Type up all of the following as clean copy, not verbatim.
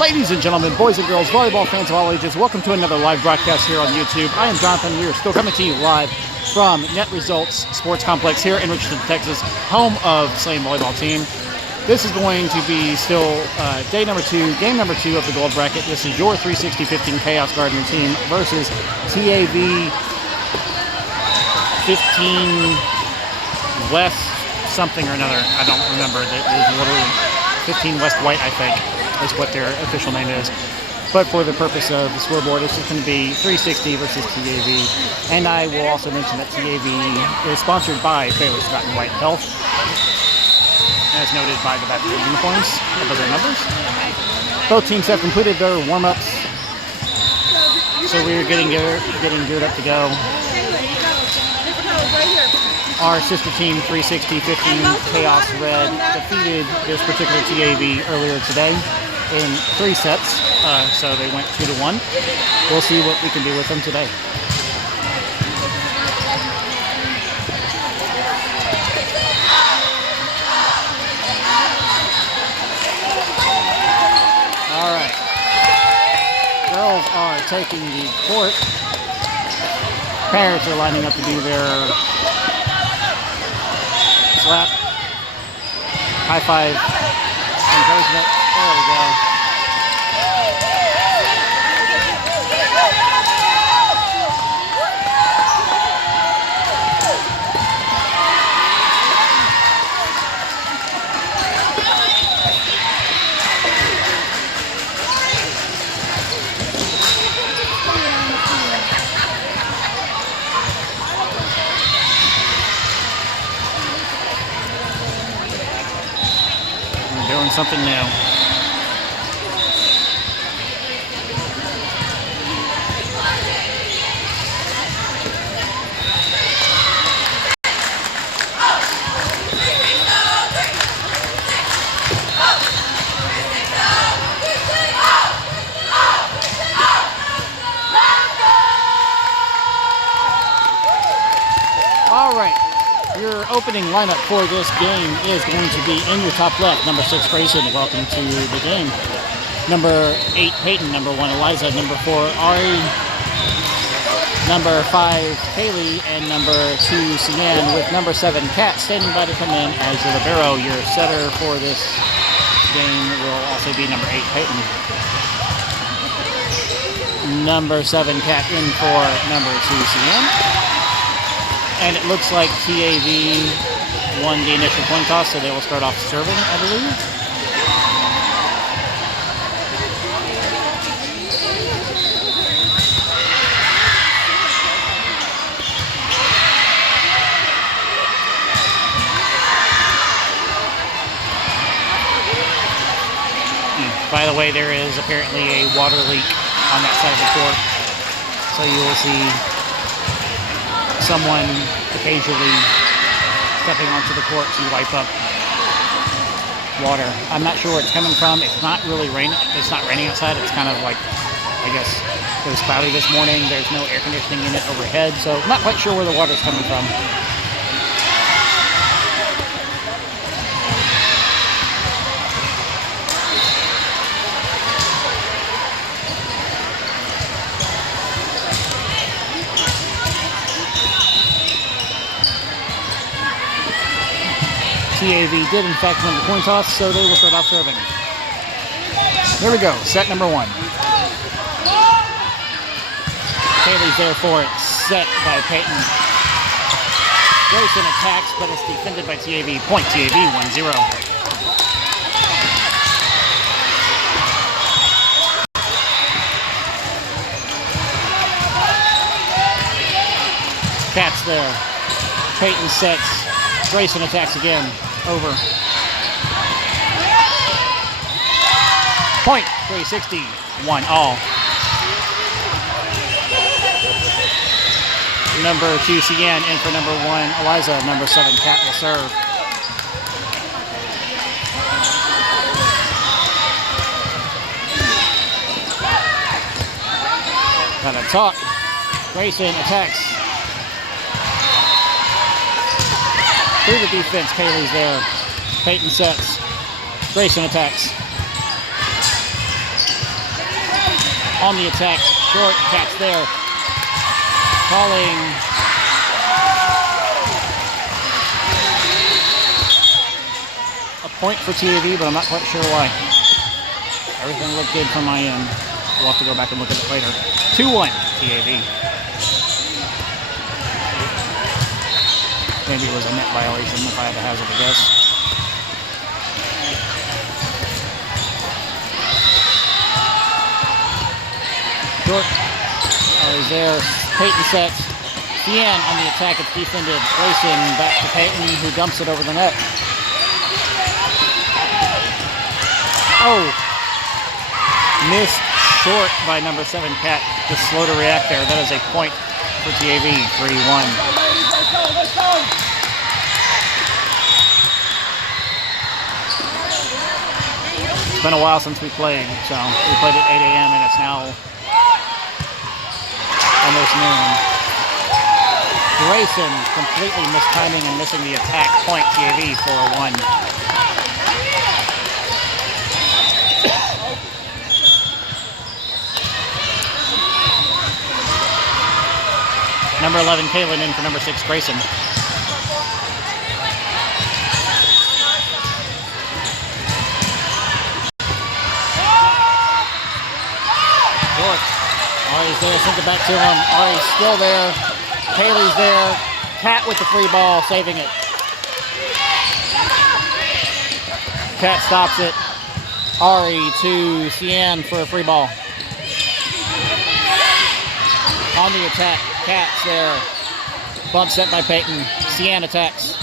Ladies and gentlemen, boys and girls, volleyball fans of all ages, welcome to another live broadcast here on YouTube. I am Jonathan. We are still coming to you live from Net Results Sports Complex here in Richardson, Texas, home of Slane Volleyball Team. This is going to be still day number 2, game number 2 of the gold bracket. This is your 360-15 Kaos Gardner team versus TAV 15 West something or another. I don't remember. It is literally 15 West White, I think, is what their official name is. But for the purpose of the scoreboard, it's just going to be 360 versus TAV. And I will also mention that TAV is sponsored by Baylor Scott & White Health, as noted by the back of their uniforms, above their numbers. Both teams have completed their warm-ups, so we're getting geared up to go. Our sister team, 360-15 Kaos Red, defeated this particular TAV earlier today in 3 sets, so they went 2-1. We'll see what we can do with them today. All right. Girls are taking the court. Parents are lining up to do their slap, high five, encouragement. There we go. Doing something new. All right. Your opening lineup for this game is going to be in your top left, number 6, Grayson. Welcome to the game. Number 8, Peyton. Number 1, Eliza. Number 4, Ari. Number 5, Haley. And number 2, Sian, with number 7, Kat, standing by to come in as your libero. Your setter for this game will also be number 8, Peyton. Number 7, Kat, in for number 2, Sian. And it looks like TAV won the initial coin toss, so they will start off serving, I believe. By the way, there is apparently a water leak on that side of the court, so you will see someone occasionally stepping onto the court to wipe up water. I'm not sure where it's coming from. It's not really raining. It's not raining outside. It's kind of like, I guess, it was cloudy this morning. There's no air conditioning unit overhead, so I'm not quite sure where the water's coming from. TAV did in fact win the coin toss, so they will start off serving. Here we go, set number 1. Haley's there for it, set by Peyton. Grayson attacks, but it's defended by TAV. Point TAV 1-0. Cat's there. Peyton sets. Grayson attacks again. Over. Point 360. 1-all. Number 2, Sian, in for number 1, Eliza. Number 7, Kat will serve. Got a talk. Grayson attacks. Through the defense, Kaylee's there. Peyton sets. Grayson attacks. On the attack, short, Kat's there. Calling. A point for TAV, but I'm not quite sure why. Everything looked good from my end. We'll have to go back and look at it later. 2-1 TAV. Maybe it was a net violation if I had to hazard a guess. Short. Is there. Peyton sets. Cien on the attack. It's defended. Grayson back to Peyton, who dumps it over the net. Oh. Missed short by number 7, Kat. Just slow to react there. That is a point for TAV. 3-1. It's been a while since we played, so we played at 8 a.m. and it's now almost noon. Grayson completely mistiming and missing the attack. Point TAV 4-1. Number 11, Kaylin in for number 6, Grayson. Ari's there, sends it back to him. Ari's still there. Kaylee's there. Kat with the free ball, saving it. Kat stops it. Ari to Cien for a free ball. On the attack, Kat's there. Bump set by Peyton. Cien attacks.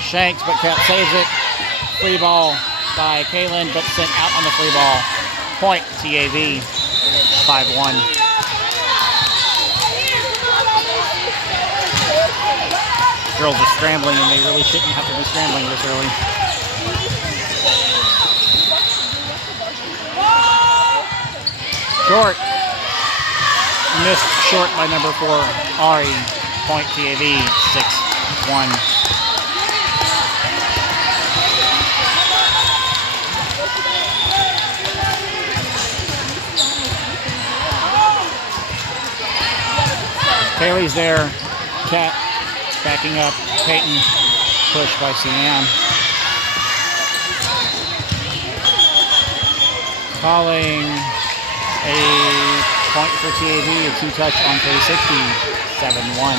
Shanks, but Kat saves it. Free ball by Kaylin, but sent out on the free ball. Point TAV 5-1. Girls are scrambling, and they really shouldn't have to be scrambling this early. Short. Missed short by number 4, Ari. Point TAV 6-1. Kaylee's there. Kat backing up. Peyton pushed by Cien. Calling a point for TAV, a 2-touch on 360, 7-1.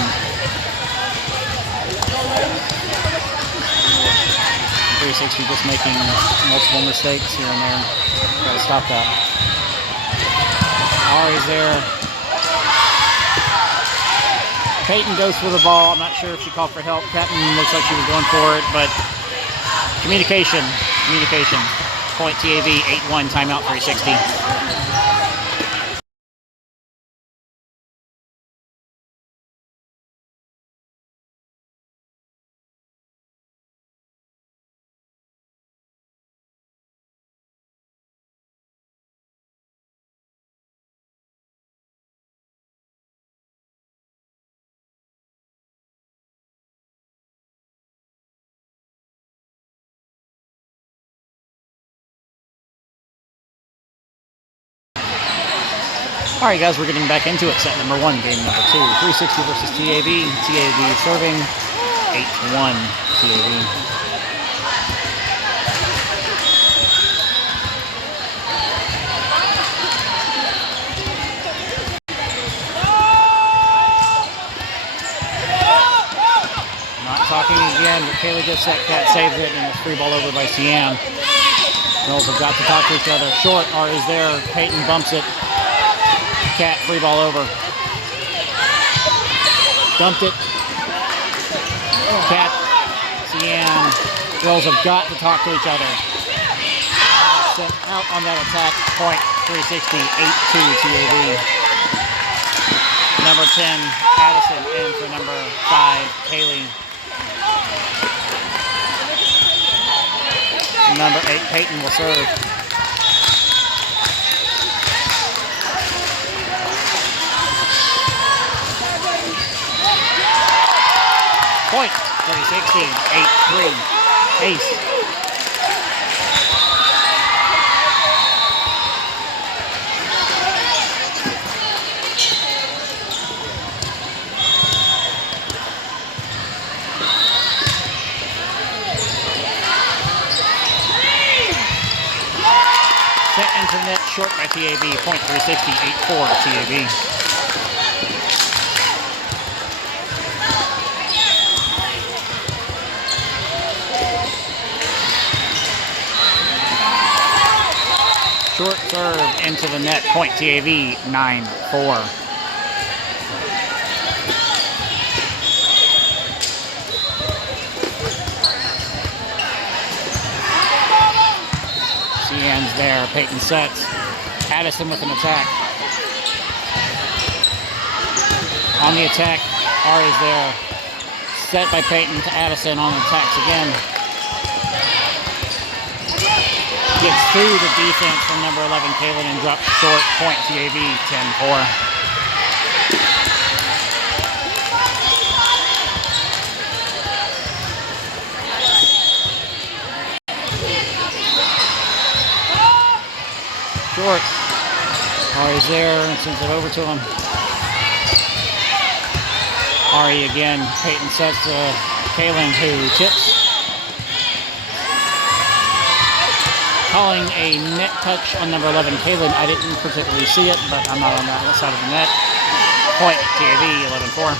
360 just making multiple mistakes here and there. Gotta stop that. Ari's there. Peyton goes for the ball. I'm not sure if she called for help. Captain looks like she was going for it, but communication. Point TAV 8-1, timeout 360. All right, guys, we're getting back into it. Set number 1, game number 2. 360 versus TAV. TAV serving 8-1 TAV. Not talking again, but Kaylee gets set. Kat saves it, and it's free ball over by Cien. Girls have got to talk to each other. Short, Ari's there. Peyton bumps it. Kat, free ball over. Dumped it. Kat, Cien. Girls have got to talk to each other. Sent out on that attack. Point 360, 8-2 TAV. Number 10, Addison in for number 5, Kaylee. Number 8, Peyton will serve. Point 360, 8-3. Ace. short by TAV, point 360, 8-4 TAV. Short serve into the net, point TAV, 9-4. Cian's there, Peyton sets. Addison with an attack. On the attack, Ari's there. Set by Peyton to Addison on attacks again. Gets through the defense from number 11, Kaylin, and drops short, point TAV, 10-4. Short. Ari's there and sends it over to him. Ari again. Peyton sets to Kaylin, who tips. Calling a net touch on number 11, Kaylin. I didn't particularly see it, but I'm not on that side of the net. Point TAV, 11-4.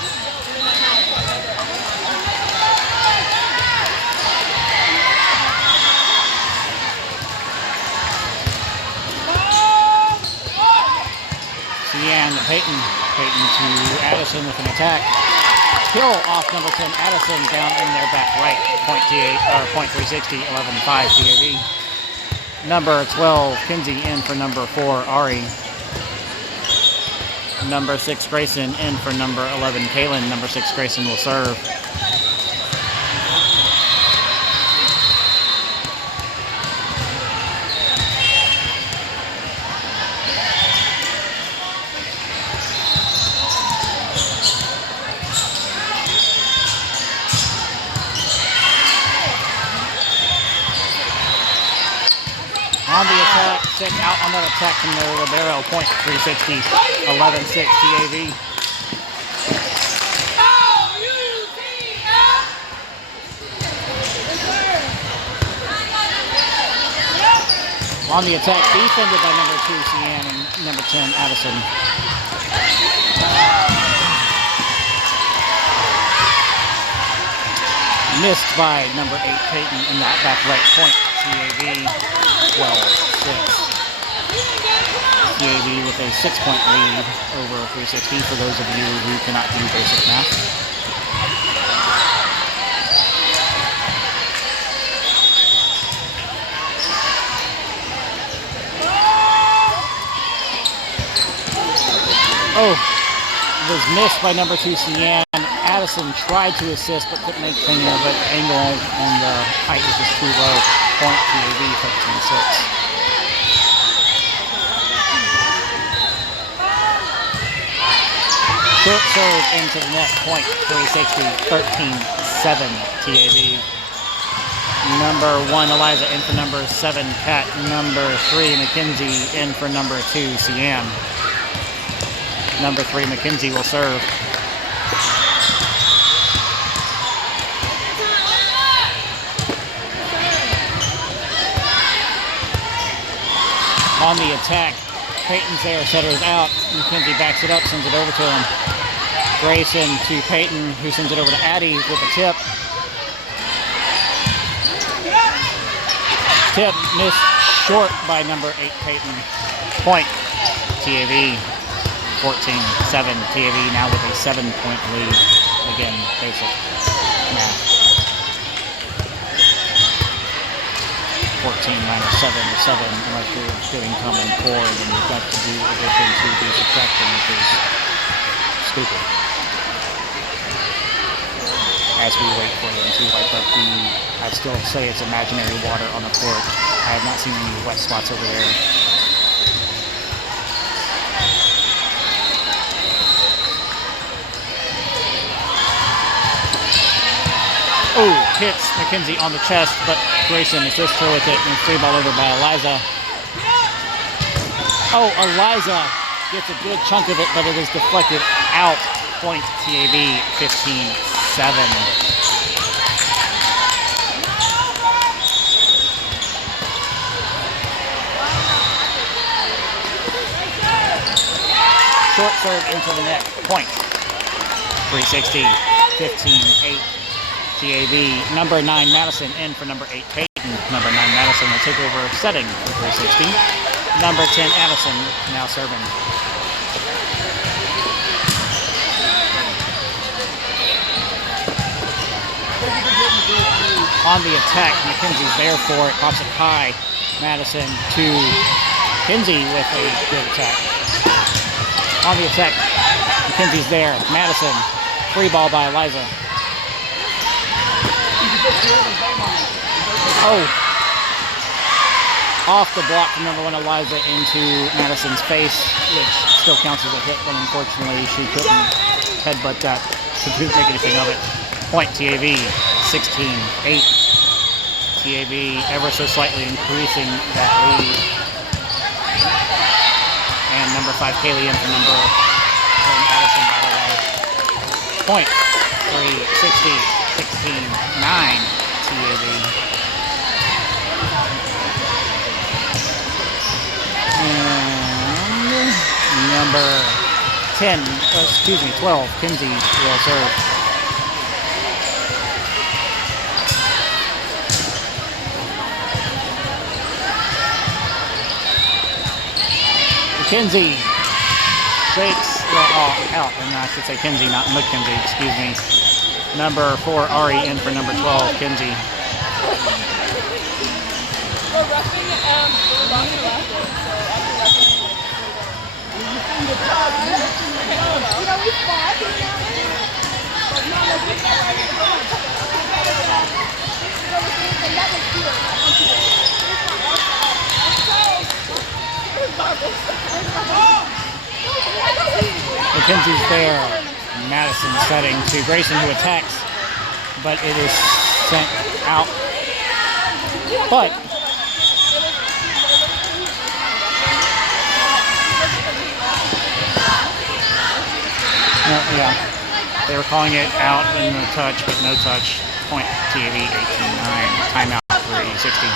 Cian to Peyton. Peyton to Addison with an attack. Kill off number 10, Addison, down in their back right. Point 360, 11-5 TAV. Number 12, Kinsey in for number 4, Ari. Number 6, Grayson in for number 11, Kaylin. Number 6, Grayson will serve. On the attack, set out on that attack from the libero, point 360, 11-6 TAV. On the attack, defended by number 2, Cian, and number 10, Addison. Missed by number 8, Peyton, in that back right point, TAV. 12-6. TAV with a 6-point lead over 360 for those of you who cannot do basic math. Oh, was missed by number 2, Cian. Addison tried to assist but couldn't make anything of it. Angle on the height was just too low. Point TAV, 15-6. Short serve into the net, point 360, 13-7 TAV. Number 1, Eliza in for number 7, Kat. Number 3, Mackenzie in for number 2, Cian. Number 3, Mackenzie will serve. On the attack, Peyton's there, setter's out. Mackenzie backs it up, sends it over to him. Grayson to Peyton, who sends it over to Addie with a tip. Tip missed short by number 8, Peyton. Point, TAV, 14-7. TAV now with a 7-point lead. Again, basic math. 14 minus 7 is 7, unless you're doing common core, then you've got to do addition to do subtraction, which is stupid. As we wait for them to wipe up I still say it's imaginary water on the court. I have not seen any wet spots over there. Oh, hits Mackenzie on the chest, but Grayson assists her with it, and free ball over by Eliza. Oh, Eliza gets a good chunk of it, but it is deflected out. Point TAV, 15-7. short serve into the net. Point. 360, 15-8. TAV. Number 9, Madison in for number 8, Peyton. Number 9, Madison will take over setting for 360. Number 10, Addison, now serving. On the attack, McKenzie's there for it. Pops it high. Madison to Kinsey with a good attack. On the attack, McKenzie's there. Madison, free ball by Eliza. Oh, off the block from number 1 Eliza into Madison's face, which still counts as a hit, but unfortunately she couldn't headbutt that to make anything of it. Point TAV, 16-8. TAV ever so slightly increasing that lead. And number 5 Kaylee in for number 10 Addison, by the way. Point 360, 16-9 TAV. And number 12 Kinsey will serve. Kinsey shakes out, and I should say Kinsey, not McKenzie, excuse me. Number 4, Ari in for number 12, Kinsey. McKenzie's there. Madison setting to Grayson, who attacks, but it is sent out. But yeah, they were calling it out in the touch, but no touch. Point TAV 18-9. Timeout 360.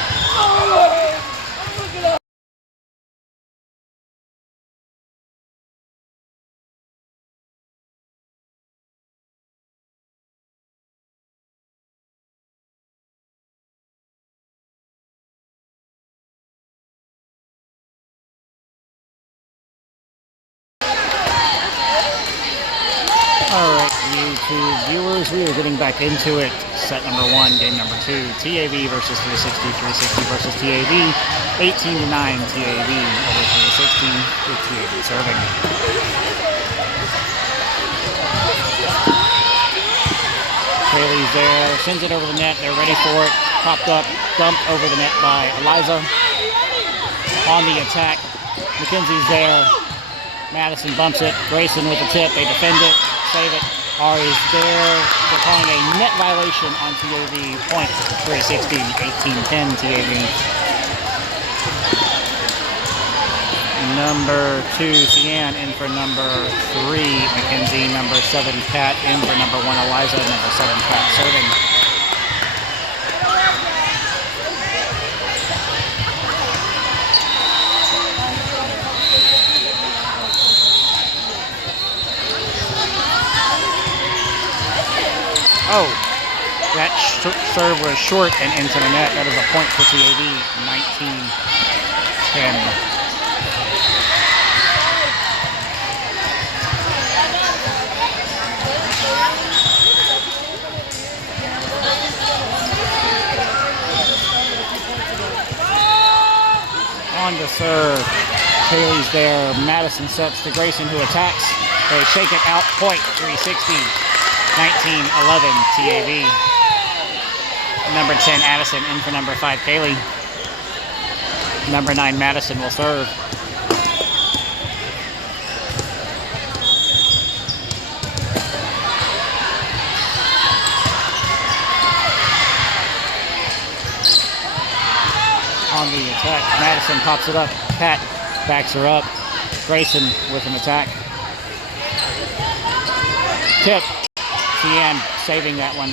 Alright, YouTube viewers, we are getting back into it. Set number 1, game number 2. TAV versus 360, 360 versus TAV. 18-9 TAV over 360 with TAV serving. Kaylee's there, sends it over the net, they're ready for it. Popped up, dumped over the net by Eliza. On the attack, McKenzie's there. Madison bumps it, Grayson with the tip, they defend it. Save it. Ari's there. They're calling a net violation on TAV. Point 360, 18-10 TAV. Number 2, Cian in for number 3, McKenzie. Number 7, Kat in for number 1, Eliza. Number 7, Kat serving. Oh, that serve was short and into the net. That is a point for TAV, 19-10. On the serve, Kaylee's there. Madison sets to Grayson, who attacks. They shake it out, point 360. 19-11 TAV. Number 10 Addison in for number 5 Kaylee. Number 9 Madison will serve. On the attack, Madison pops it up. Pat backs her up. Grayson with an attack. Tip. Cian saving that one.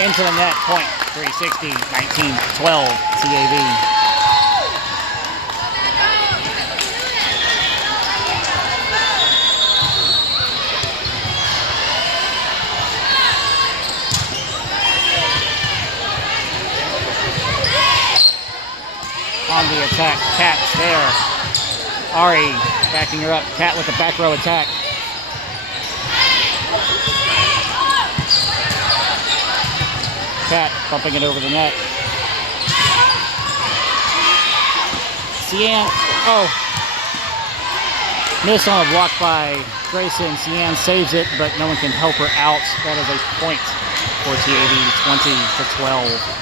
Into the net, point 360, 19-12 TAV. attack. Kat's there. Ari backing her up. Kat with the back row attack. Kat bumping it over the net. Cian, oh, missed on a block by Grayson. Cian saves it, but no one can help her out. That is a point for TAV, 20-12.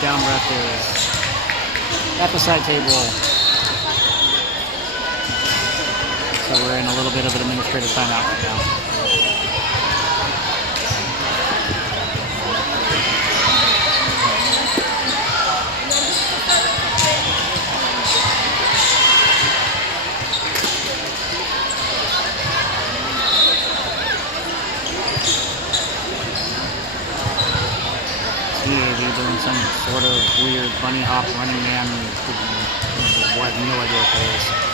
Down ref is at the side table. So we're in a little bit of an administrative timeout right now. TAV doing some sort of weird bunny hop running man. I have no idea what that is.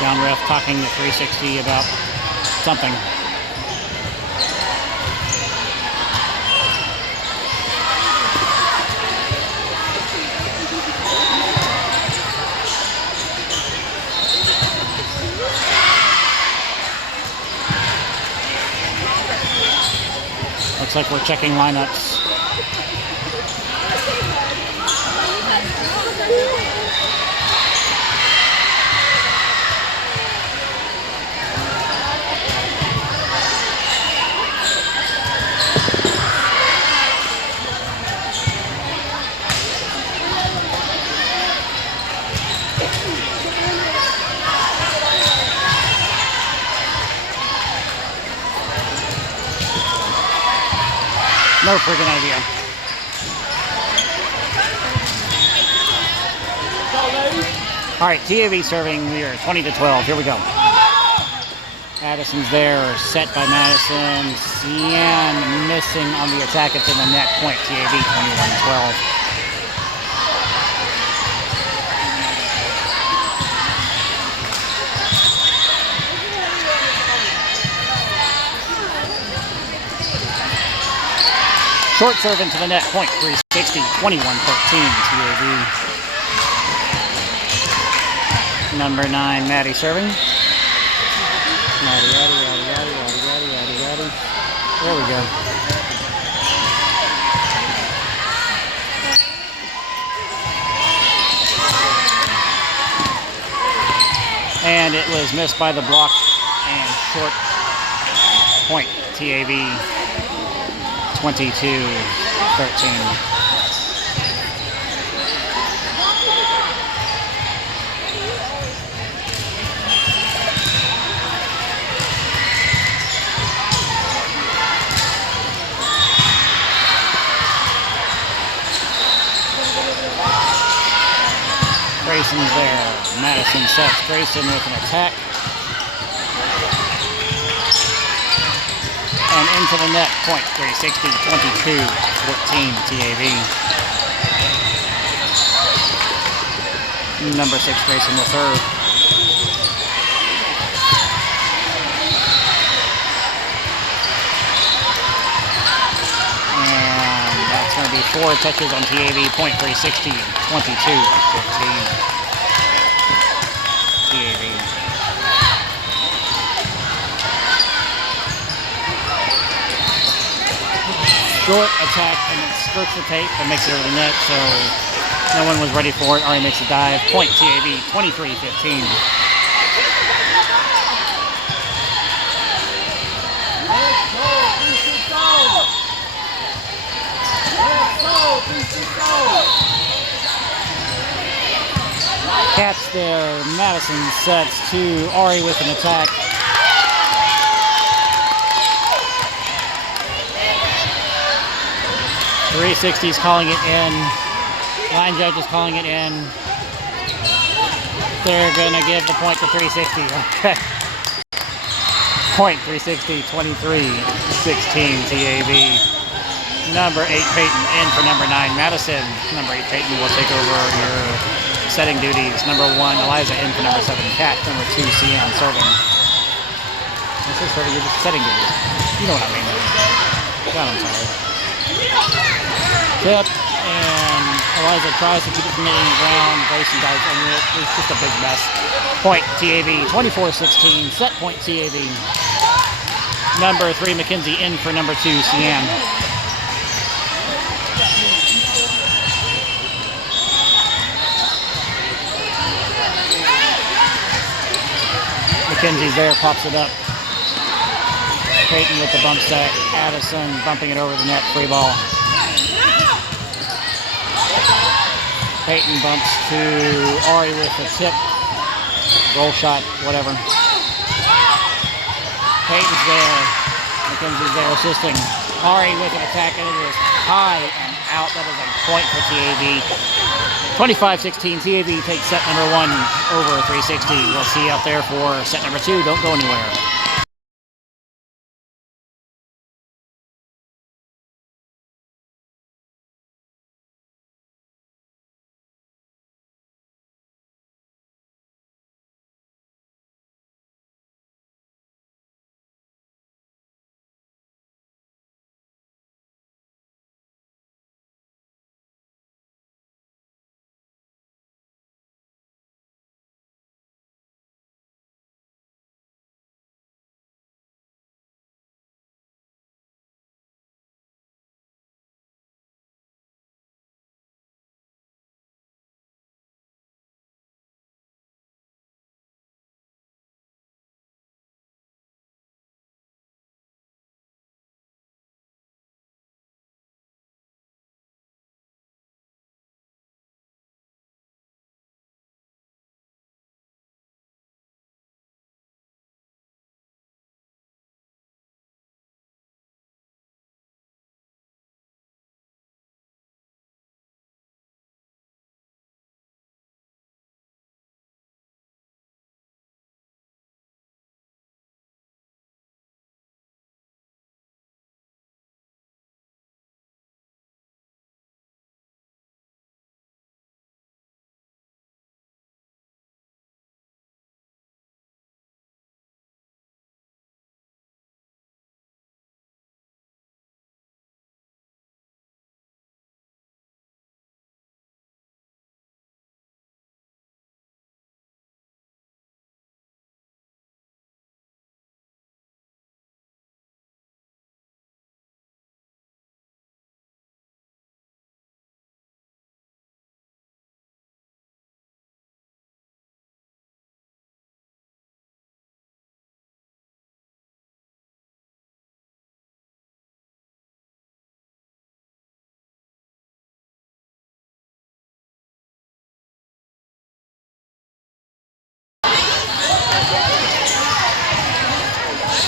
Down ref talking to 360 about something. Looks like we're checking lineups. No freaking idea. All right, TAV serving. We are 20-12. Here we go. Addison's there, set by Madison. Cian missing on the attack. It's in the net. Point TAV, 21-12. Short serve into the net, point 360, 21-13, TAV. Number 9, Maddie serving. Maddie. There we go. And it was missed by the block and short point, TAV. 22-13. Grayson's there. Madison sets Grayson with an attack. And into the net, point 360, 22-14, TAV. Number 6, Grayson will serve. And that's going to be 4 touches on TAV, point 360, 22-15. TAV. Short attack, and it skirts the tape and makes it over the net, so no one was ready for it. Ari makes a dive. Point TAV, 23-15. Catch there. Madison sets to Ari with an attack. .360's calling it in. Line judge is calling it in. They're going to give the point to 360. Okay. Point 360, 23-16 TAV. Number 8, Peyton, in for number 9, Madison. Number 8, Peyton will take over your setting duties. Number 1, Eliza, in for number 7, Kat. Number 2, CM, serving. This is serving, you're just setting duties. You know what I mean. God, I'm tired. Tip, and Eliza tries to keep it from hitting the ground. Grayson dives under it. It's just a big mess. Point TAV, 24-16. Set point TAV. Number 3, Mackenzie, in for number 2, Cian. Mackenzie's there, pops it up. Peyton with the bump set. Addison bumping it over the net, free ball. Peyton bumps to Ari with a tip. Goal shot, whatever. Peyton's there. Mackenzie's there assisting. Ari with an attack, and it is high and out. That is a point for TAV. 25-16, TAV takes set number 1 over 360. We'll see you out there for set number 2. Don't go anywhere.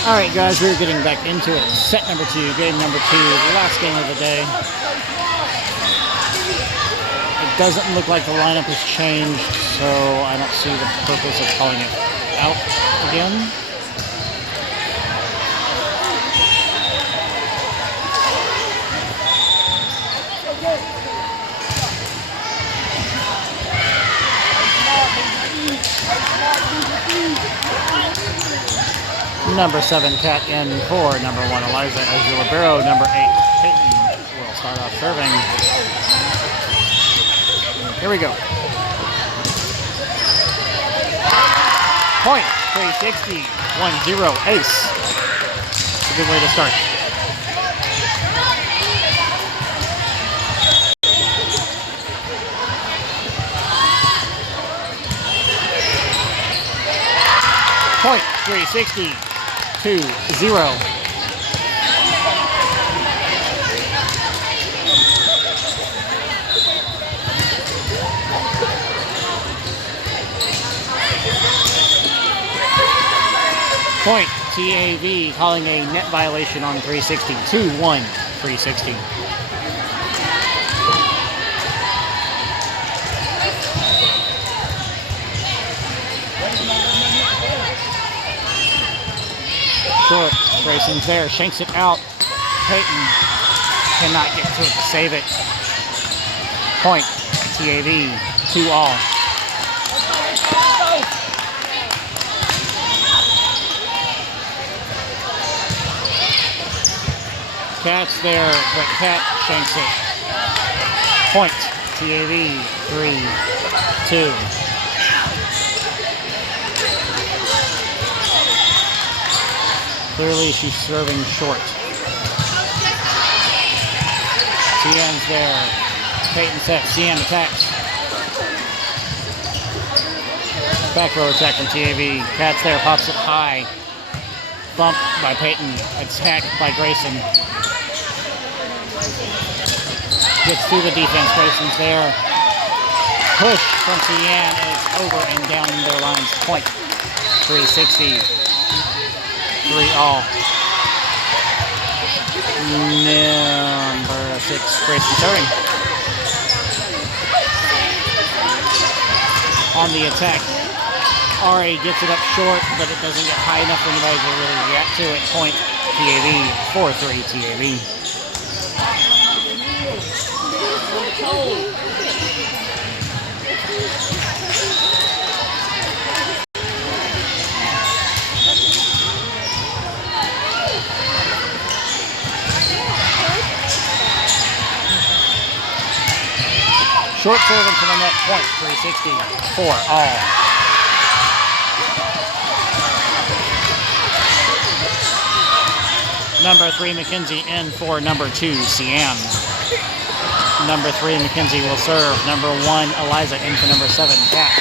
All right, guys, we're getting back into it. Set number 2, game number 2, last game of the day. It doesn't look like the lineup has changed, so I don't see the purpose of calling it out again. Number 7, Kat in 4. Number 1, Eliza as your libero. Number 8, Peyton will start off serving. Here we go. Point, 360, 1-0, ace. It's a good way to start. Point, 360, 2-0. Point, TAV calling a net violation on 360, 2-1, 360. Short, Grayson's there, shanks it out. Peyton cannot get to it to save it. Point, TAV, 2-all. Kat's there, but Kat shanks it. Point, TAV, 3-2. Clearly she's serving short. Cian's there. Peyton sets, Cian attacks. Back row attack from TAV. Kat's there, pops it high. Bump by Peyton, attack by Grayson. Gets through the defense, Grayson's there. Push from Cian, and it's over and down their lines. Point, 360, 3-all. Number 6, Grayson serving. On the attack, Ari gets it up short, but it doesn't get high enough for anybody to really react to it. Point, TAV, 4-3, TAV. Short serving to the net, point, 360, 4-all. Number 3, McKenzie in for number 2, Cian. Number 3, McKenzie will serve. Number 1, Eliza in for number 7, Kat.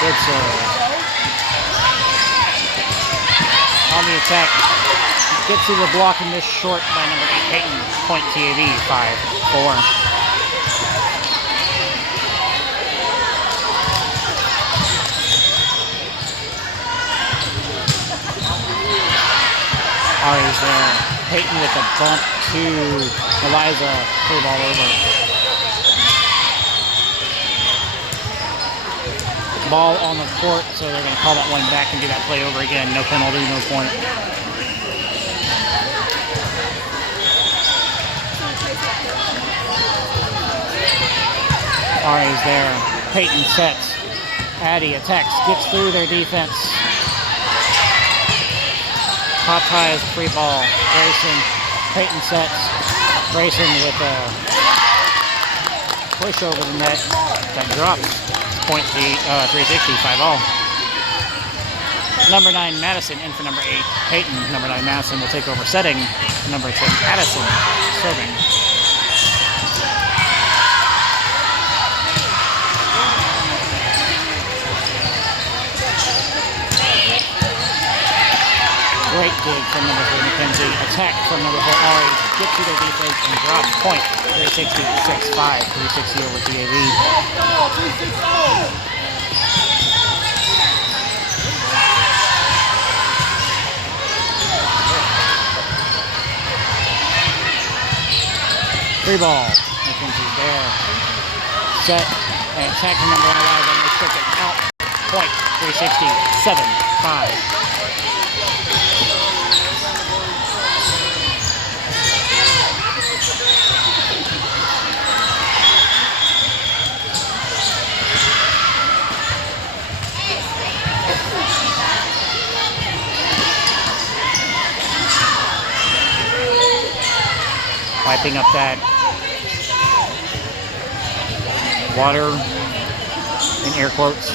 Good serve. On the attack, gets through the block and missed short by number 8, Peyton. Point, TAV, 5-4. Ari's there. Peyton with a bump to Eliza. Free ball over. Ball on the court, so they're going to call that one back and do that play over again. No penalty, no point. Ari's there. Peyton sets. Addie attacks. Gets through their defense. Top high is free ball. Grayson. Peyton sets. Grayson with a push over the net. That drops. Point, 360, 5-all. Number 9, Madison in for number 8, Peyton. Number 9, Madison will take over setting. Number 10, Addison serving. Great dig from number 4, McKenzie. Attack from number 4, Ari. Get to their defense and drops. Point, 360, 6-5. 360 over TAV. Free ball. McKenzie's there. Set. And attack from number 1, Eliza. And they stick it out. Point, 360, 7-5. wiping up that water in air quotes.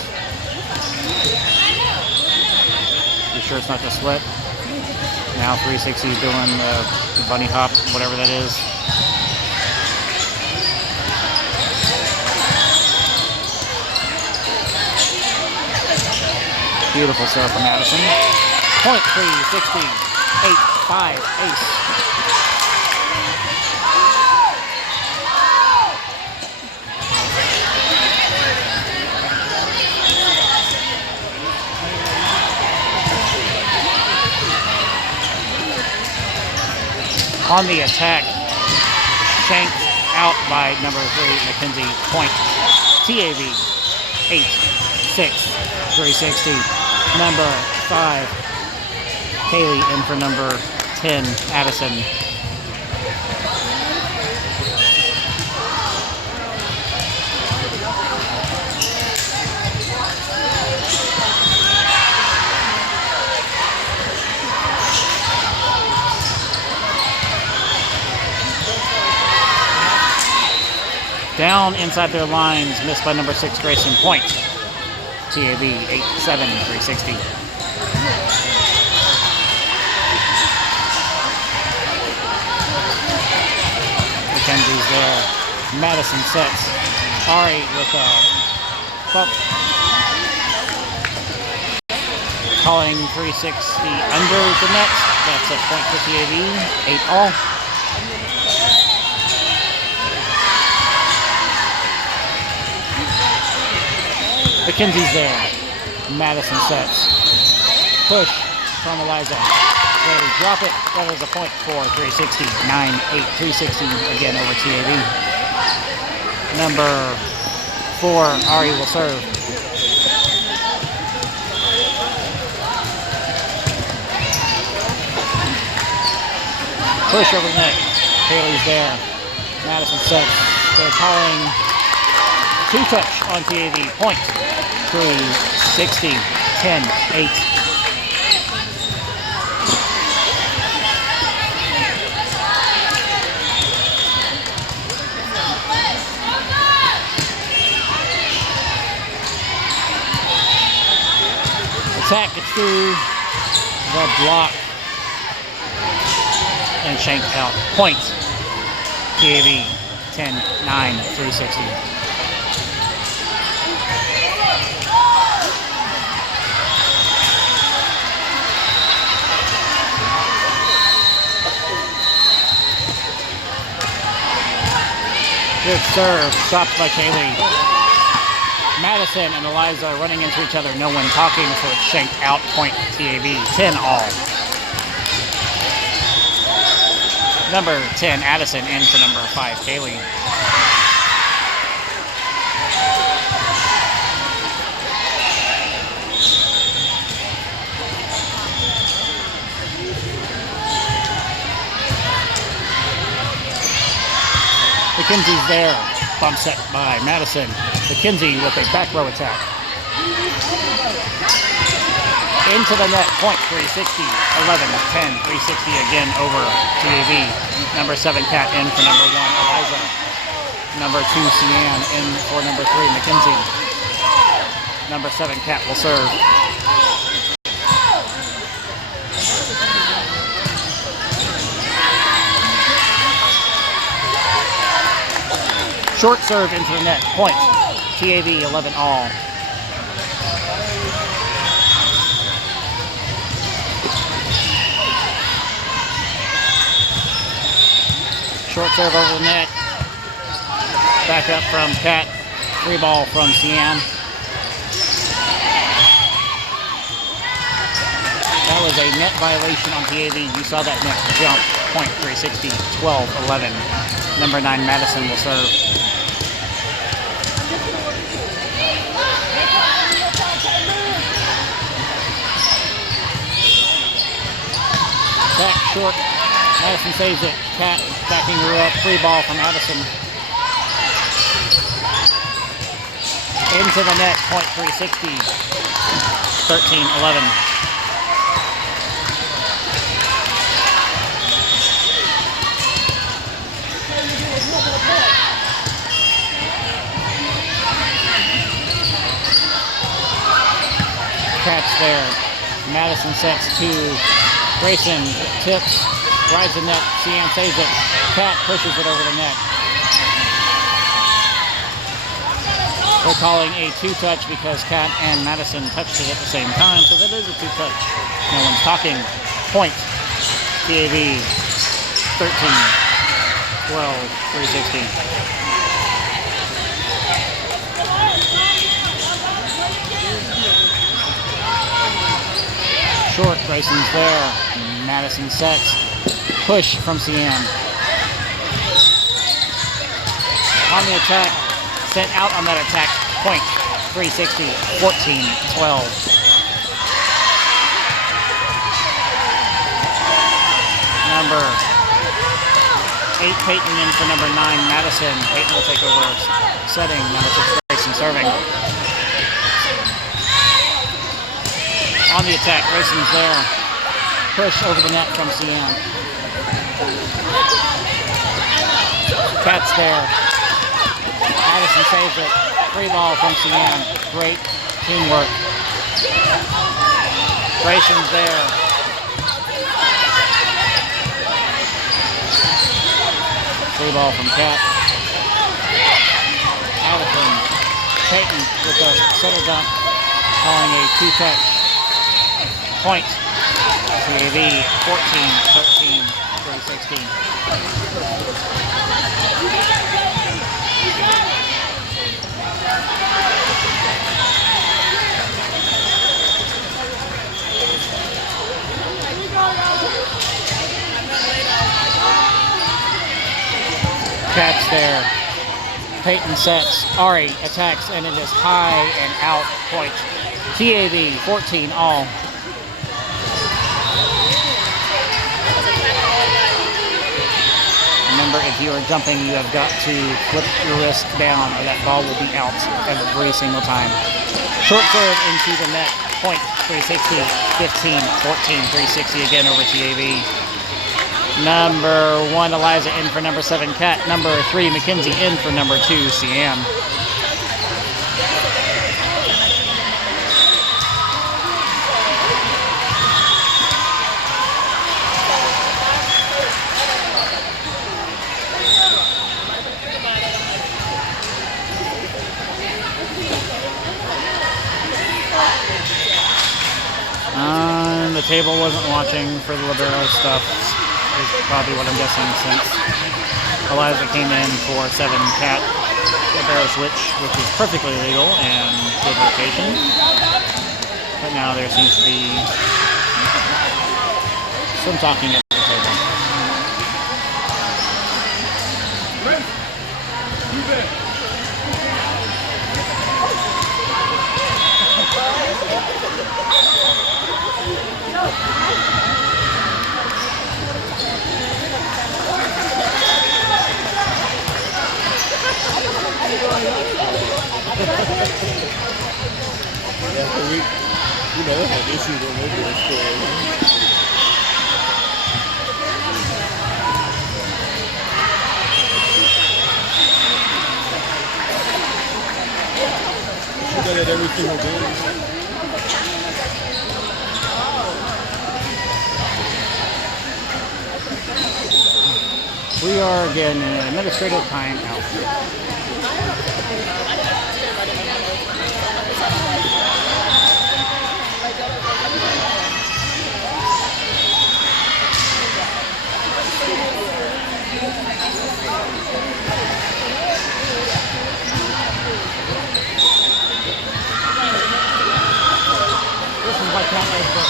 Be sure it's not just sweat. Now 360 is doing the bunny hop, whatever that is. Beautiful serve from Madison. Point 360, 8-5, ace. On the attack, shanked out by number 3, Mackenzie. Point. TAV, 8-6, 360. Number 5, Kaylee in for number 10, Addison. Down inside their lines, missed by number 6, Grayson. Point. TAV 8-7, 360. Mackenzie's there. Madison sets. Ari with a bump. Calling 360 under the net. That's a point for TAV. 8-all. Mackenzie's there. Madison sets. Push from Eliza. Ready, drop it. That is a point for 360. 9-8, 360 again over TAV. Number 4, Ari will serve. Push over the net. Haley's there. Madison sets. They're calling 2-touch on TAV. Point. 360, 10-8. Attack gets through the block and shanked out. Point. TAV 10-9, 360. Good serve, stopped by Kaylee. Madison and Eliza running into each other, no one talking, so it's shanked out. Point TAV, 10-all. Number 10, Addison, in for number 5, Kaylee. Mackenzie's there. Bump set by Madison. Mackenzie with a back row attack. Into the net. Point 360. 11-10. 360 again over TAV. Number 7, Kat in for number 1, Eliza. Number 2, Cian in for number 3, Mackenzie. Number 7, Kat will serve. Short serve into the net. Point. TAV 11-all. Short serve over the net. Back up from Kat. Free ball from Cian. That was a net violation on TAV. You saw that net jump. Point 360. 12-11. Number 9, Madison will serve. Back short. Madison saves it. Kat backing her up. Free ball from Addison. Into the net. Point 360. 13-11. catch there. Madison sets to Grayson, tips, rides the net, CM saves it. Cat pushes it over the net. They're calling a two-touch because Cat and Madison touched it at the same time, so that is a two-touch. No one's talking. Point. TAV 13, 12, 360. Short, Grayson's there. Madison sets. Push from CM. On the attack. Sent out on that attack. Point. 360. 14, 12. Number 8, Peyton in for number 9, Madison. Peyton will take over setting. Number 6, Grayson serving. On the attack, Grayson's there. Push over the net from CM. Cat's there. Madison saves it. Free ball from CM. Great teamwork. Grayson's there. Free ball from Cat. Addison. Peyton with the settle dunk. Calling a two-touch. Point. TAV 14, 13, 316. Cat's there. Peyton sets. Ari attacks, and it is high and out. Point. TAV 14 all. Remember, if you are jumping, you have got to flip your wrist down, or that ball will be out every single time. Short serve into the net. Point. 360, 15, 14, 360 again over TAV. Number 1, Eliza in for number 7, Cat. Number 3, Mackenzie in for number 2, CM. The table wasn't watching for the libero stuff. Is probably what I'm guessing, since Eliza came in for 7 Cat libero switch, which is perfectly legal and good rotation. But now there seems to be some talking at the table. We never had issues on this score. She got it every single game. We are again in an administrative timeout. This is what Cat is for.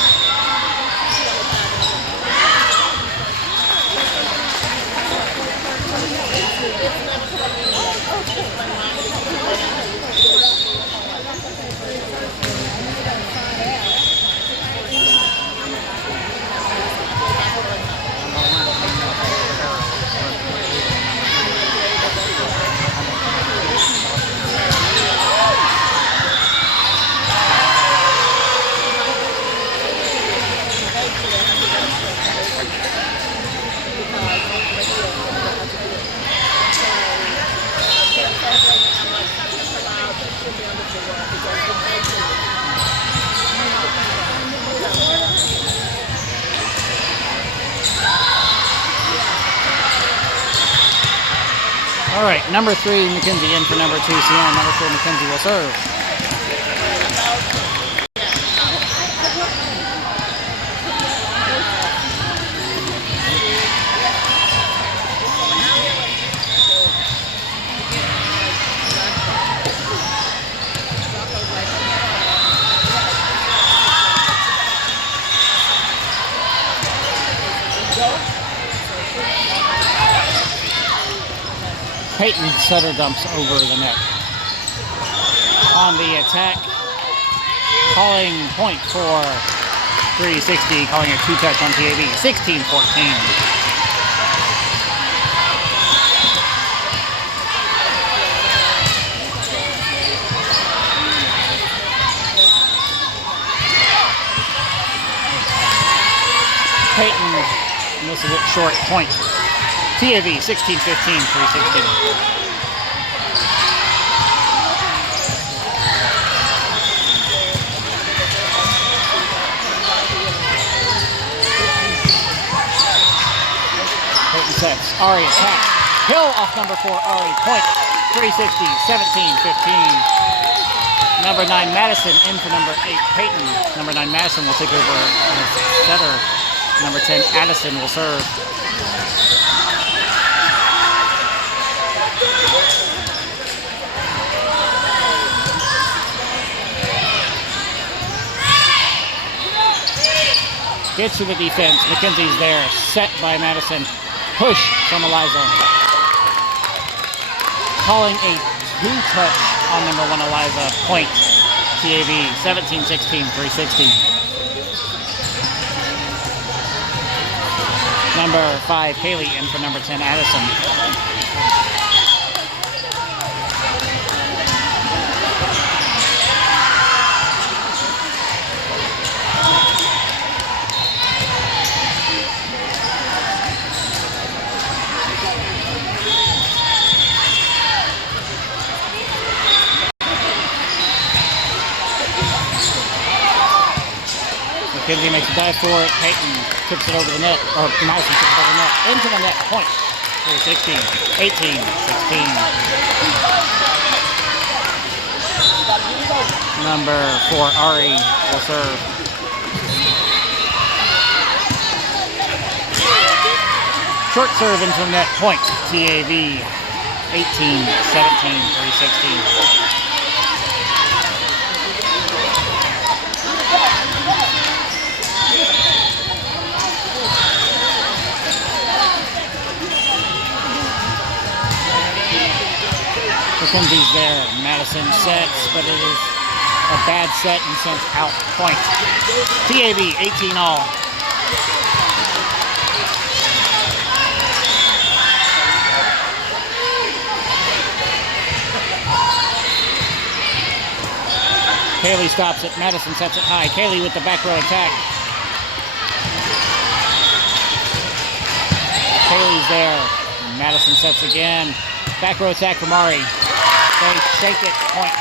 All right, number 3, McKenzie in for number 2, Sienna. Number 4, McKenzie will serve. Peyton setter dumps over the net. On the attack, calling point for 360, calling a 2-touch on TAV, 16-14. Peyton misses it short, point. TAV 16-15, 360. Peyton sets. Ari attack. Hill off number 4, Ari, point. 360, 17-15. Number 9, Madison in for number 8, Peyton. Number 9, Madison will take over as setter. Number 10, Addison will serve. Gets to the defense. McKenzie's there. Set by Madison. Push from Eliza. Calling a 2-touch on number 1, Eliza. Point. TAV 17-16, 360. Number 5, Haley in for number 10, Addison. McKenzie makes a dive for it. Peyton tips it over the net, or Madison tips it over the net. Into the net, point. 16, 18, 16. Number 4, Ari will serve. Short serve into the net, point. TAV 18, 17, 360. McKenzie's there. Madison sets, but it is a bad set and sent out, point. TAV 18 all. Kaylee stops it. Madison sets it high. Kaylee with the back row attack. Kaylee's there. Madison sets again. Back row attack from Ari. They shake it. Point.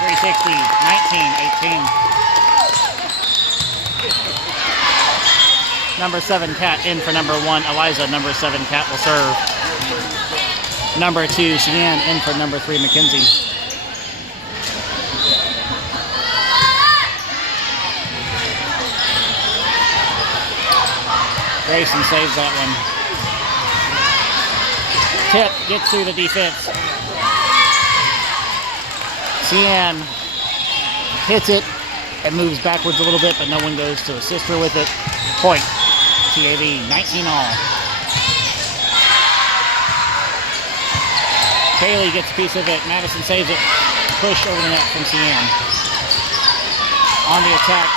360. 19-18. Number 7, Kat in for number 1, Eliza. Number 7, Kat will serve. Number 2, Sian in for number 3, McKenzie. Grayson saves that one. Tip gets through the defense. Sian hits it and moves backwards a little bit, but no one goes to assist her with it. Point. TAV 19 all. Kaylee gets a piece of it. Madison saves it. Push over the net from Sian. On the attack.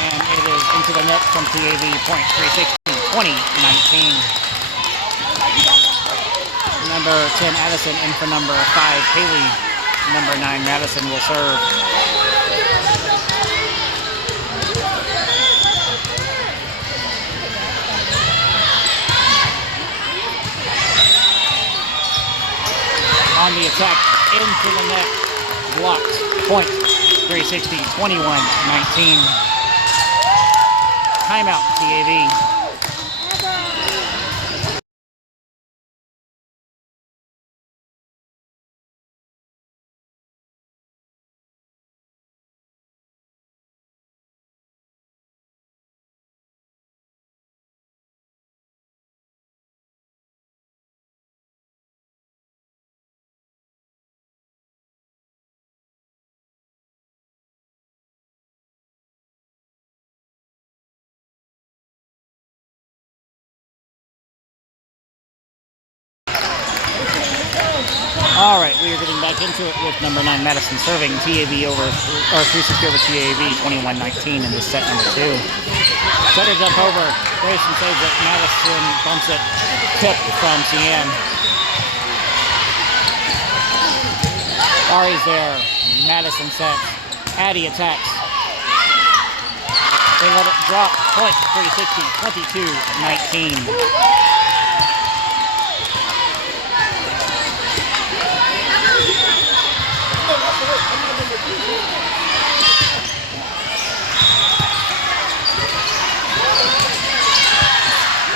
And it is into the net from TAV. Point. 360. 20-19. Number 10, Addison in for number 5, Haley. Number 9, Madison will serve. On the attack, into the net, blocked. Point. 360, 21-19. Timeout, TAV. All right, we are getting back into it with number 9 Madison serving TAV over, or 360 over TAV, 21-19 in this set number 2. Setters up over. Grayson saves it. Madison bumps it. Tip from Cian. Ari's there. Madison sets. Addie attacks. They let it drop. Point 360, 22-19.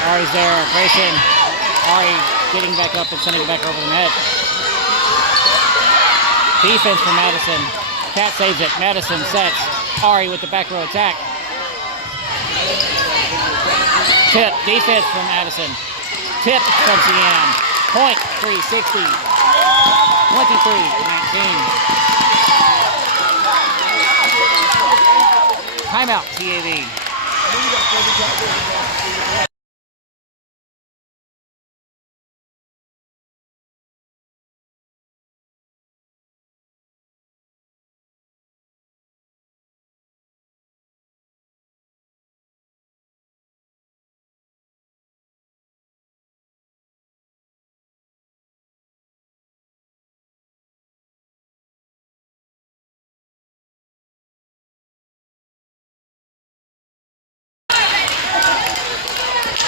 Ari's there. Grayson. Ari getting back up and sending it back over the net. Defense for Madison. Cat saves it. Madison sets. Ari with the back row attack. Tip. Defense from Madison. Tip from Cian. Point 360. 23-19. Timeout, TAV.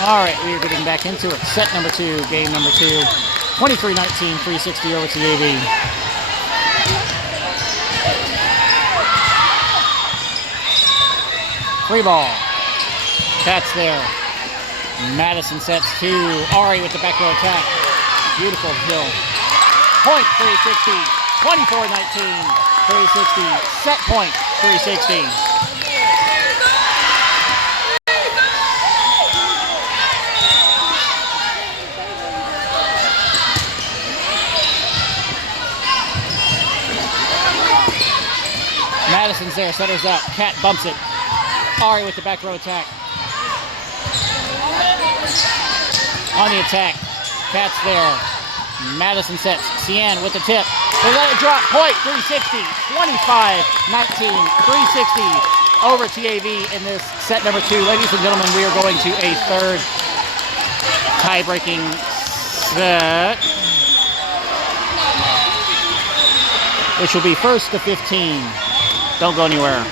All right, we are getting back into it. Set number 2, game number 2. 23-19, 360 over TAV. Free ball. Cat's there. Madison sets 2. Ari with the back row attack. Beautiful kill. Point 360. 24-19. 360. Set point 360. Madison's there, setters up. Cat bumps it. Ari with the back row attack. On the attack. Cat's there. Madison sets. Cian with the tip. They let it drop. Point 360. 25-19. 360 over TAV in this set number 2. Ladies and gentlemen, we are going to a third tie-breaking set, which will be first to 15. Don't go anywhere.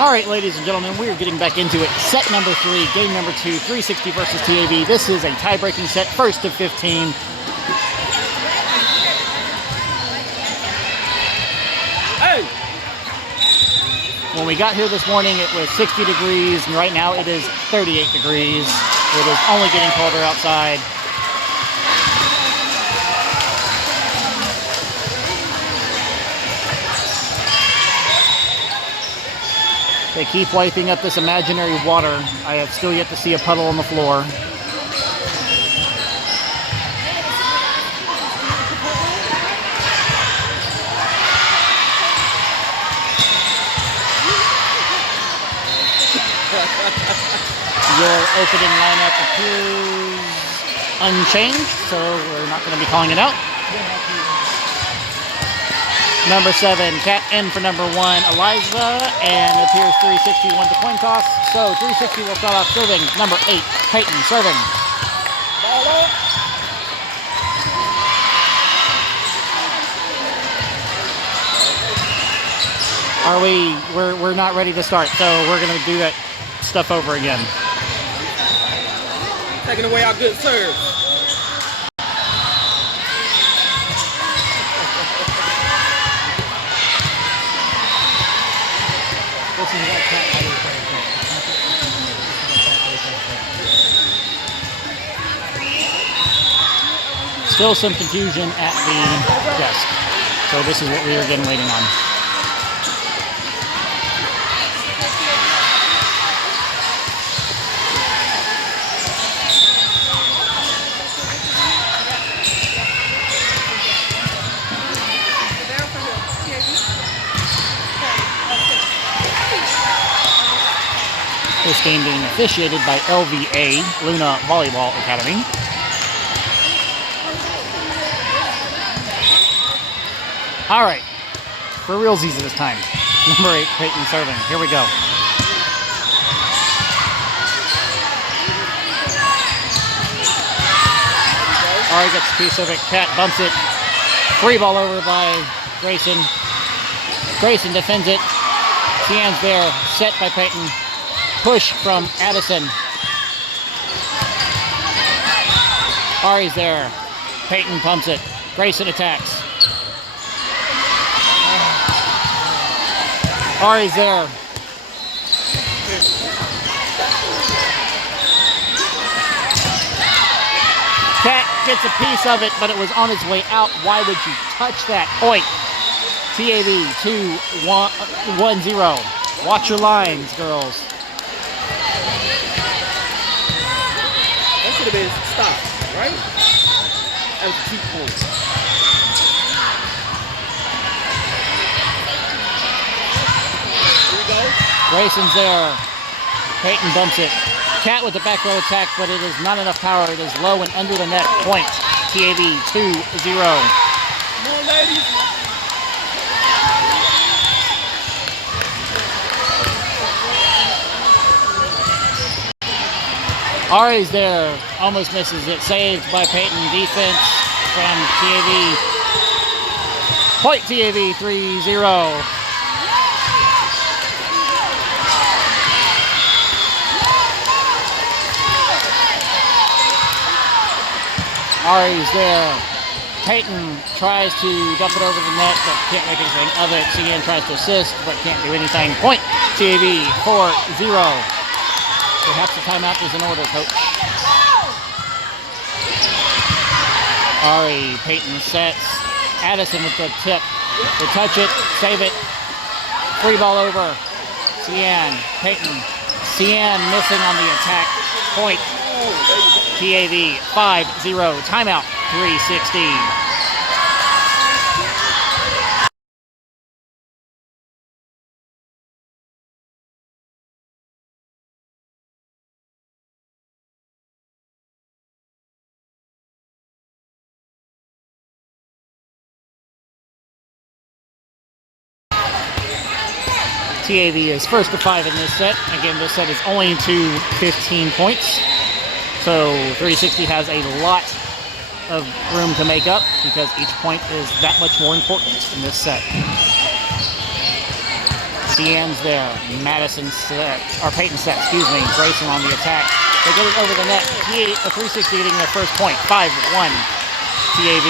All right, ladies and gentlemen, we are getting back into it. Set number 3, game number 2, 360 versus TAV. This is a tie-breaking set, first of 15. Hey! When we got here this morning, it was 60 degrees, and right now it is 38 degrees. It is only getting colder outside. They keep wiping up this imaginary water. I have still yet to see a puddle on the floor. Your opening lineup appears unchanged, so we're not going to be calling it out. Number 7, Kat in for number 1, Eliza, and it appears 360 won the coin toss. So 360 will start off serving. Number 8, Peyton serving. We're not ready to start, so we're gonna do that stuff over again. Taking away our good serve. Still some confusion at the desk. So this is what we are again waiting on. This game being officiated by LVA, Luna Volleyball Academy. All right, for realsies this time. Number 8, Peyton serving. Here we go. All right, gets a piece of it. Kat bumps it. Free ball over by Grayson. Grayson defends it. Tian's there. Set by Peyton. Push from Addison. Ari's there. Peyton pumps it. Grayson attacks. Ari's there. Kat gets a piece of it, but it was on its way out. Why would you touch that? Point. TAV 2-1-0. Watch your lines, girls. That should have been stopped, right? That was a cheap point. Grayson's there. Peyton bumps it. Kat with the back row attack, but it is not enough power. It is low and under the net. Point. TAV 2-0. Come on, ladies. Ari's there. Almost misses it. Saved by Peyton. Defense from TAV. Point TAV 3-0. Ari's there. Peyton tries to dump it over the net, but can't make anything of it. CN tries to assist, but can't do anything. Point. TAV 4-0. Perhaps a timeout is in order, coach. Ari, Peyton sets. Addison with the tip. They touch it, save it. Free ball over. CN, Peyton. CN missing on the attack. Point. TAV 5-0. Timeout 360. TAV is first to 5 in this set. Again, this set is only to 15 points. So 360 has a lot of room to make up because each point is that much more important in this set. Cian's there. Madison set, or Peyton set, excuse me. Grayson on the attack. They get it over the net. A 360 getting their first point. 5-1 TAV.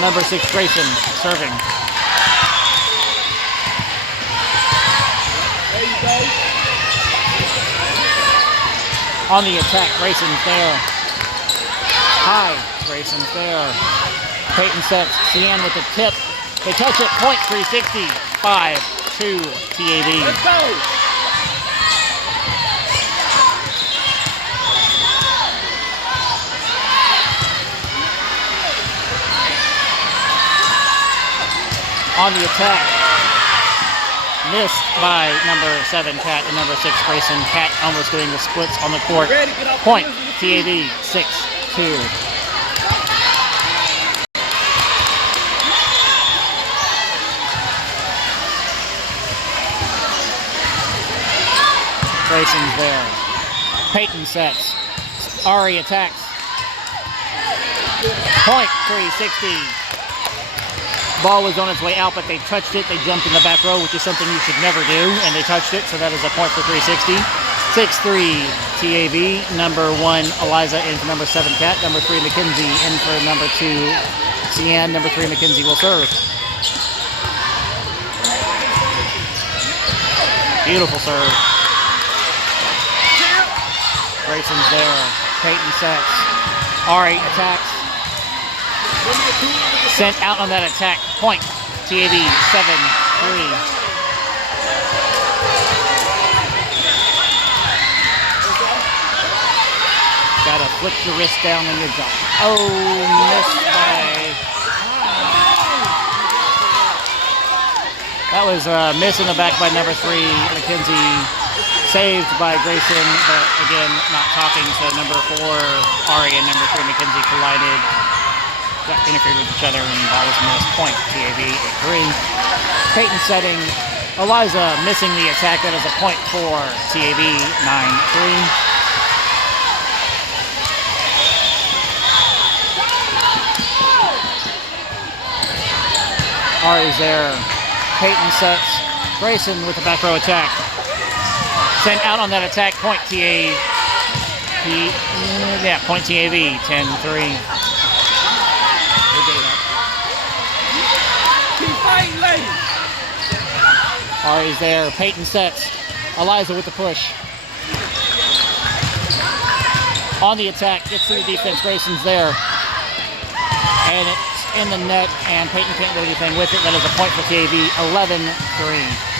Number 6 Grayson serving. There you go. On the attack, Grayson's there. High, Grayson's there. Peyton sets. Cian with the tip. They touch it. Point 360. 5-2 TAV. Let's go. On the attack. Missed by number 7 Cat and number 6 Grayson. Cat almost doing the splits on the court. Ready, get off Point the TAV 6-2. Grayson's there. Peyton sets. Ari attacks. Point 360. Ball was on its way out, but they touched it. They jumped in the back row, which is something you should never do, and they touched it, so that is a point for 360. 6-3 TAV. Number 1 Eliza in for number 7 Cat. Number 3 Mackenzie in for number 2 Cian. Number 3 Mackenzie will serve. Beautiful serve. Grayson's there. Peyton sets. Ari attacks. Sent out on that attack. Point. TAV 7-3. Gotta flick your wrist down and your jump. Oh, missed by. That was a miss in the back by number 3 Mackenzie. Saved by Grayson, but again, not talking. So number 4 Ari and number 3 Mackenzie collided. Got interfered with each other and ball was missed. Point TAV 8-3. Peyton setting. Eliza missing the attack. That is a point for TAV 9-3. Ari's there. Peyton sets. Grayson with the back row attack. Sent out on that attack. Point TAV. Point TAV 10-3. Ari's there. Peyton sets. Eliza with the push. On the attack. Gets through the defense. Grayson's there. And it's in the net. And Peyton can't do anything with it. That is a point for TAV. 11-3.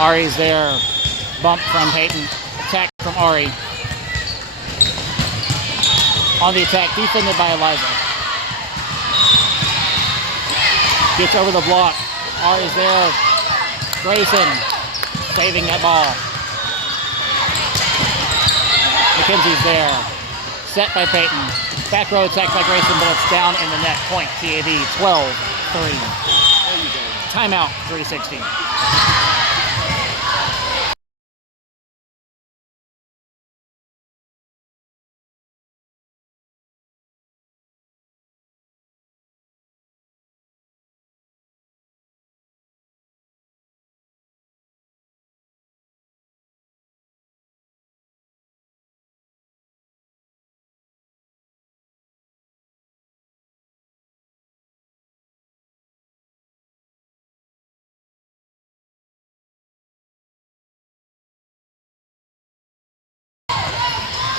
Ari's there. Bump from Peyton. Attack from Ari. On the attack, defended by Eliza. Gets over the block. Ari's there. Grayson saving that ball. Mackenzie's there. Set by Peyton. Back row attack by Grayson, but it's down in the net. Point TAV 12-3. Timeout 360.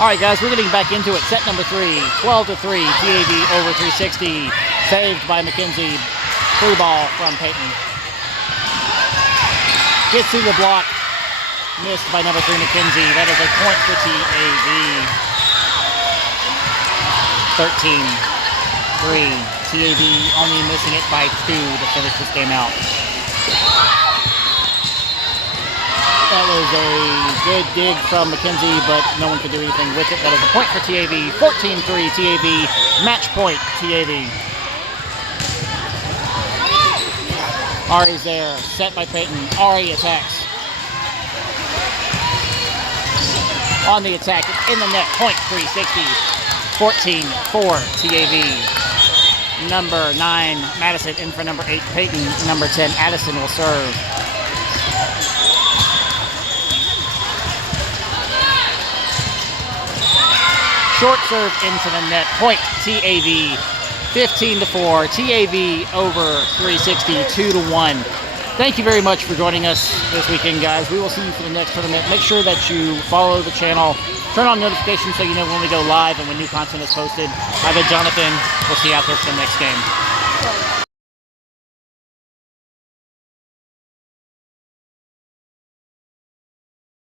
All right, guys, we're getting back into it. Set number 3, 12-3, TAV over 360. Saved by Mackenzie. Free ball from Peyton. Gets through the block. Missed by number 3, Mackenzie. That is a point for TAV. 13-3. TAV only missing it by 2 to finish this game out. That was a good dig from Mackenzie, but no one could do anything with it. That is a point for TAV. 14-3 TAV. Match point TAV. Ari's there. Set by Peyton. Ari attacks. On the attack. It's in the net. Point 360. 14-4 TAV. number 9, Madison, in for number 8, Peyton. Number 10, Addison will serve. Short serve into the net. Point TAV, 15-4. TAV over 360, 2-1. Thank you very much for joining us this weekend, guys. We will see you for the next tournament. Make sure that you follow the channel. Turn on notifications so you know when we go live and when new content is posted. I've been Jonathan. We'll see you out there for the next game.